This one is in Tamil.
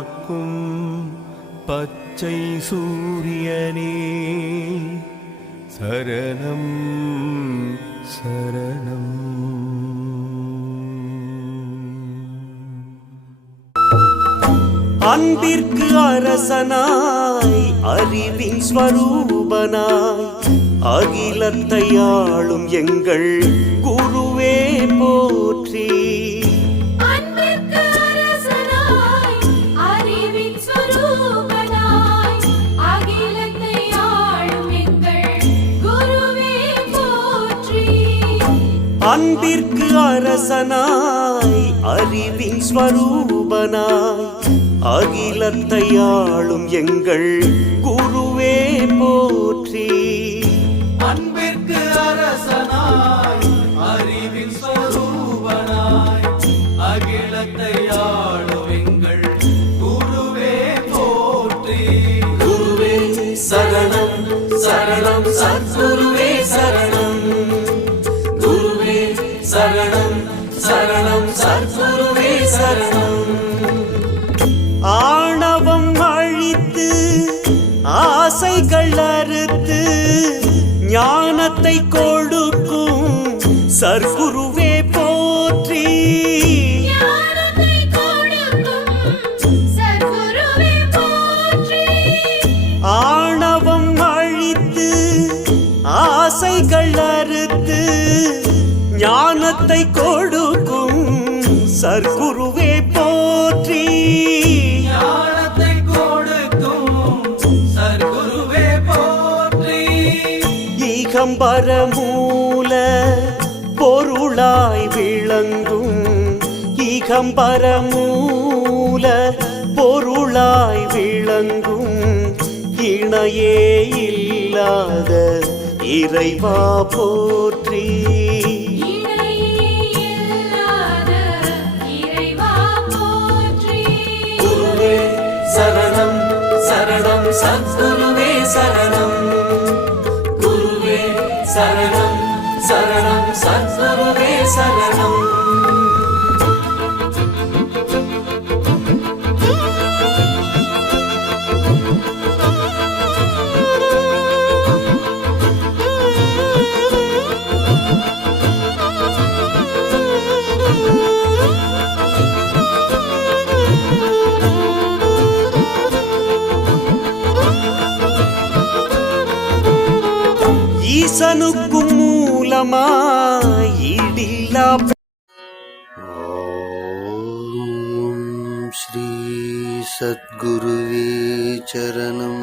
காக்கும் பச்சை சூரியனே. சரணம் சரணம். அன்பிற்கு அரசனாய் அறிவின் ஸ்வரூபனாய் அகிலத்தை ஆளும் எங்கள் குருவே அன்பிற்கு அரசனாய் அறிவின் ஸ்வரூபனாய் அகிலத்தை ஆளும் எங்கள் குருவே போற்றி. அன்பிற்கு அரசனாய் அறிவின் சொரூபனாய் அகிலத்தை ஆளும் எங்கள் குருவே போற்றி. குருவே சரணம் சரணம் சத்குருவே சரணம் சரணம் சத்குருவே சரணம். ஆணவம் அழித்து ஆசைகள் அறுத்து ஞானத்தை கொடுக்கும் சர்க்குருவே போற்றி. ஆணவம் அழித்து ஆசைகள் அறுத்து ஞானத்தை கொடுக்கும் சர்க்குருவே போற்றி. ஞானத்தை கொடுக்கும் சர்க்குருவே போற்றி. ஈகம்பர மூல பொருளாய் விளங்கும். ஈகம்பர மூல பொருளாய் விளங்கும். இணையே இல்லாத இறைவா போற்றி. சத்குருவே சரணம். குருவே சரணம் சரணம் சத்குருவே சரணம். సనుకు మూలమా ఈడిల్లా శ్రీ సద్గురువే చరణం.